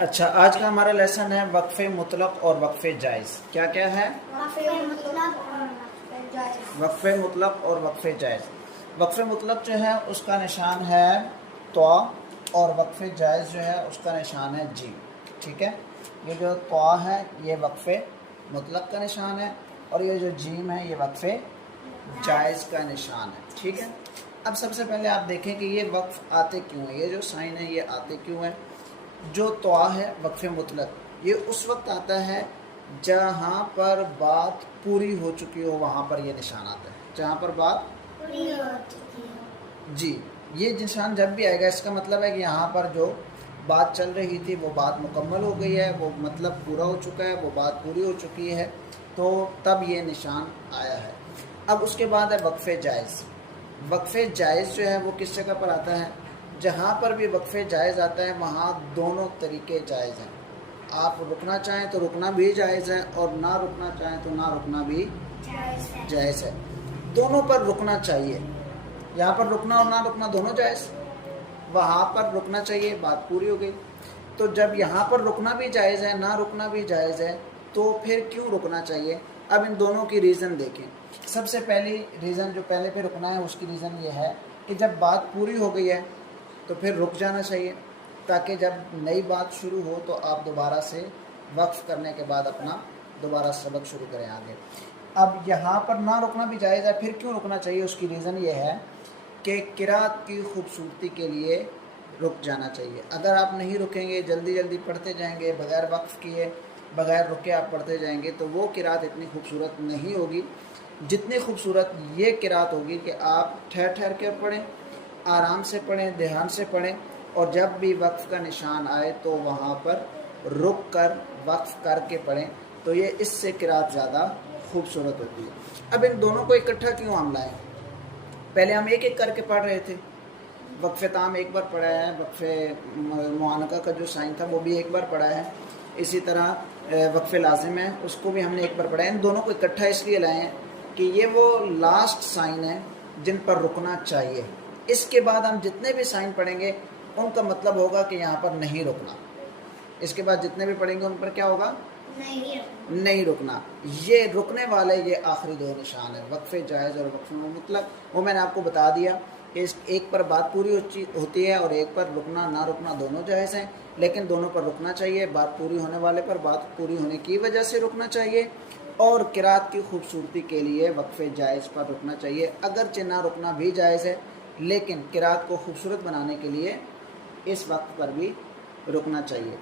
अच्छा, आज का हमारा लेसन है वक्फ़े मुतलक और वक्फ़े जायज़। क्या क्या है? वक्फ़े मुतलक और वक्फ़े जायज़। वक्फ़े मुतलक जो है उसका निशान है तवा, और वक्फ़े जायज़ जो है उसका निशान है जी। ठीक है, ये जो तवा है ये वक्फ़े मुतलक का निशान है, और ये जो जीम है ये वक्फ़े जायज़ का निशान है। ठीक है, अब सबसे पहले आप देखें कि ये वक्फ़ आते क्यों हैं, ये जो साइन है ये आते क्यों है। जो तवा है वक्फ़े मुतलक, ये उस वक्त आता है जहाँ पर बात पूरी हो चुकी हो, वहाँ पर ये निशान आता है। जहाँ पर बात पूरी हो चुकी हो जी, ये निशान जब भी आएगा इसका मतलब है कि यहाँ पर जो बात चल रही थी वो बात मुकम्मल हो गई है, वो मतलब पूरा हो चुका है, वो बात पूरी हो चुकी है, तो तब ये निशान आया है। अब उसके बाद है वक्फ़े जायज़। वक्फ़े जायज़ जो है वो किस जगह पर आता है? जहाँ पर भी वक्फ़े जायज़ आता है वहाँ दोनों तरीके जायज़ हैं। आप रुकना चाहें तो रुकना भी जायज़ है, और ना रुकना चाहें तो ना रुकना भी जायज़ है। दोनों पर रुकना चाहिए। यहाँ पर रुकना और ना रुकना दोनों जायज़, वहाँ पर रुकना चाहिए, बात पूरी हो गई। तो जब यहाँ पर रुकना भी जायज़ है, ना रुकना भी जायज़ है, तो फिर क्यों रुकना चाहिए? अब इन दोनों की रीज़न देखें। सबसे पहली रीज़न जो पहले पे रुकना है उसकी रीज़न ये है कि जब बात पूरी हो गई है तो फिर रुक जाना चाहिए, ताकि जब नई बात शुरू हो तो आप दोबारा से वक्फ़ करने के बाद अपना दोबारा सबक शुरू करें आगे। अब यहाँ पर ना रुकना भी जायज़ है, फिर क्यों रुकना चाहिए? उसकी रीज़न ये है कि क़िराअत की खूबसूरती के लिए रुक जाना चाहिए। अगर आप नहीं रुकेंगे, जल्दी जल्दी पढ़ते जाएंगे, बग़ैर वक्फ़ किए, बग़ैर रुके आप पढ़ते जाएंगे, तो वो क़िराअत इतनी खूबसूरत नहीं होगी जितनी खूबसूरत ये क़िराअत होगी कि आप ठहर ठहर कर पढ़ें, आराम से पढ़ें, ध्यान से पढ़ें, और जब भी वक्फ़ का निशान आए तो वहाँ पर रुक कर वक्फ़ करके पढ़ें, तो ये इससे क़िराअत ज़्यादा खूबसूरत होती है। अब इन दोनों को इकट्ठा क्यों हम लाएँ? पहले हम एक एक करके पढ़ रहे थे। वक्फ़े ताम एक बार पढ़ा है, वक्फ़े मुआनका का जो साइन था वो भी एक बार पढ़ा है, इसी तरह वक्फ़े लाज़िम है उसको भी हमने एक बार पढ़ा है। इन दोनों को इकट्ठा इसलिए लाए हैं कि ये वो लास्ट साइन है जिन पर रुकना चाहिए। इसके बाद हम जितने भी साइन पढ़ेंगे उनका मतलब होगा कि यहाँ पर नहीं रुकना। इसके बाद जितने भी पढ़ेंगे उन पर क्या होगा? नहीं रुकना। ये रुकने वाले ये आखिरी दो निशान है, वक्फ़े जायज़ और वक्फ़े मुतलक। वो मैंने आपको बता दिया कि इस एक पर बात पूरी होती है और एक पर रुकना ना रुकना दोनों जायज़ हैं, लेकिन दोनों पर रुकना चाहिए। बात पूरी होने वाले पर बात पूरी होने की वजह से रुकना चाहिए, और क़िराअत की खूबसूरती के लिए वक्फ़े जायज़ पर रुकना चाहिए। अगरचे ना रुकना भी जायज़ है, लेकिन क़िराअत को खूबसूरत बनाने के लिए इस वक्त पर भी रुकना चाहिए।